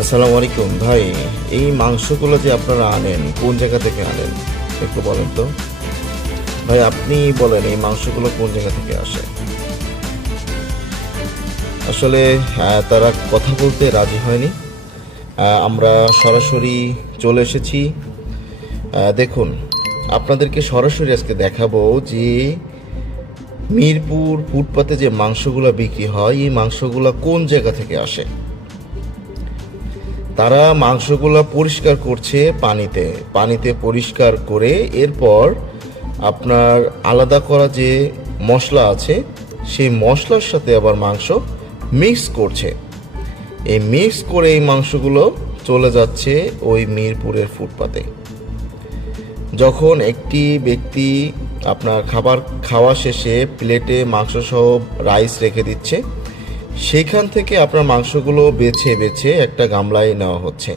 আসসালামু আলাইকুম ভাই। এই মাংসগুলো যে আপনারা আনেন কোন জায়গা থেকে আনেন একটু বলেন তো। ভাই আপনি বলেন এই মাংসগুলো কোন জায়গা থেকে আসে। আসলে তারা কথা বলতে রাজি হয়নি। আমরা সরাসরি চলে এসেছি। দেখুন, আপনাদেরকে সরাসরি আজকে দেখাবো যে মিরপুর ফুটপাতে যে মাংসগুলো বিক্রি হয় এই মাংসগুলো কোন জায়গা থেকে আসে। তারা মাংসগুলো পরিষ্কার করছে পানিতে পানিতে পরিষ্কার করে এরপর আপনার আলাদা করা যে মশলা আছে সেই মশলার সাথে আবার মাংস মিক্স করছে। এই মিক্স করে এই মাংসগুলো চলে যাচ্ছে ওই মিরপুরের ফুটপাতে। যখন একটি ব্যক্তি আপনার খাবার খাওয়া শেষে প্লেটে মাংসসহ রাইস রেখে দিচ্ছে, সেইখান থেকে আপনার মাংসগুলো বেছে বেছে একটা গামলায় নেওয়া হচ্ছে।